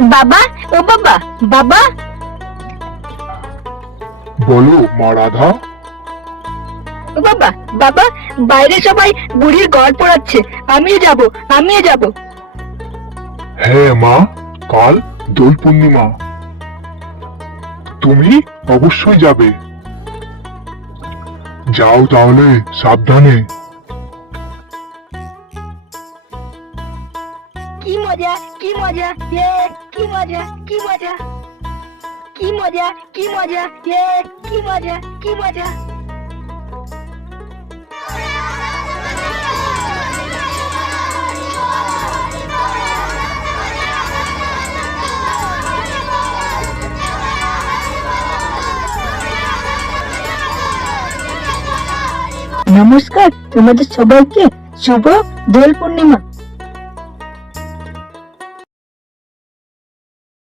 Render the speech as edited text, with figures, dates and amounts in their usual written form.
বাবা, ও বাবা, বাবা। বলো মা রাধা। ও বাবা, বাবা, বাইরে সবাই বুড়ির ঘর পোড়াচ্ছে, আমিও যাব, আমিও যাব। হ্যাঁ মা, কাল দোল পূর্ণিমা, তুমি অবশ্যই যাবে। যাও তাহলে, সাবধানে। কি মজা, কি মজা, কি মজা, কি মজা, কি মজা, কি মজা, কি মজা, কি মজা। নমস্কার তোমাদের সবাইকে, শুভ দোল পূর্ণিমা।